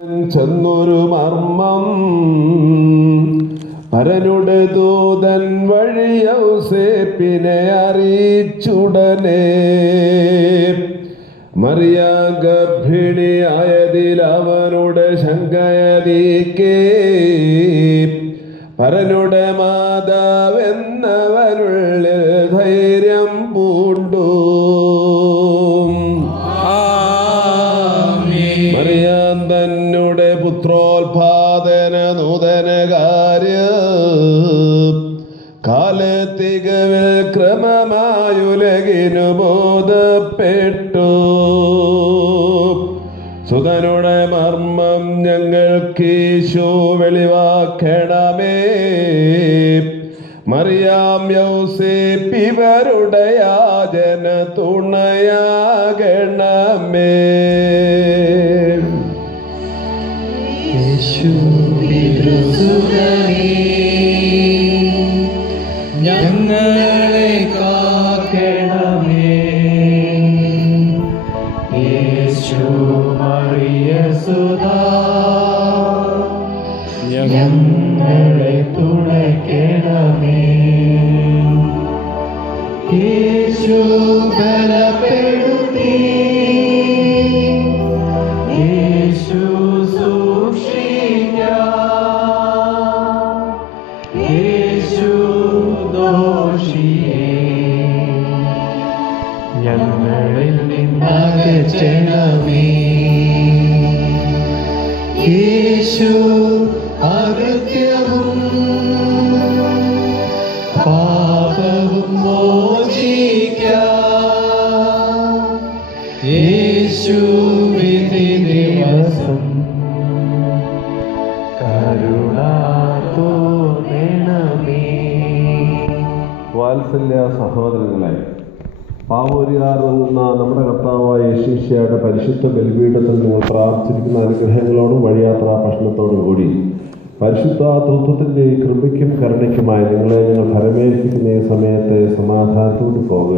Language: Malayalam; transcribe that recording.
ചെന്നൊരു മർമ്മം പരനുടെ ദൂതൻ വഴി യൗസേപ്പിനെ അറിയിച്ചുടനെ മറിയ ഗർഭിണിയായതിൽ അവനുടെ ശങ്കയതീക്കേ പരനുടെ മാതാവെന്നവനുള്ളിൽ ധൈര്യം പൂണ്ടു. മറിയാം തന്നുടെ പുത്രോത്പാദന നൂതന കാര്യ കാലത്തികവിൽ ക്രമമായുലകിനു ബോധപ്പെട്ടു. സുതനുടെ മർമ്മം ഞങ്ങൾക്കീശോ വെളിവാക്കണമേ. മറിയാം യൗസേപ്പ് ഇവരുടെ യാചന തുണയാകണമേ. ഞങ്ങളെ കാക്കണമേ. യേശു മറിയ സുതാ ഞങ്ങളെ തുണയ്ക്കണമേ. യേശു ബലപ്പെടുത്തി യേശു സൂക്ഷിക്കാം. യേശു ദോഷിയെ ഞങ്ങളിൽ നിന്നകറ്റണമേ. യേശു അകൃത്യവും പാപവും മോചിക്കാം. യേശു വിധി ദിവസം കരുണ തോന്നണമേ. വാത്സല്യ സഹോദരങ്ങളെ, പാവോരിയാർ നൽകുന്ന നമ്മുടെ കർത്താവായ യേശുമിശിഹായുടെ പരിശുദ്ധ ബലിപീഠത്തിൽ നിങ്ങൾ പ്രാർത്ഥിച്ചിരിക്കുന്ന അനുഗ്രഹങ്ങളോടും വഴിയാത്രാ ഭക്ഷണത്തോടും കൂടി പരിശുദ്ധ തൃത്വത്തിൻ്റെ കൃപയ്ക്കും കരുണയ്ക്കുമായി നിങ്ങളെ ഞങ്ങൾ ഫലമേൽപ്പിക്കുന്ന ഈ സമയത്തെ സമാധാനത്തോട് പോകുക.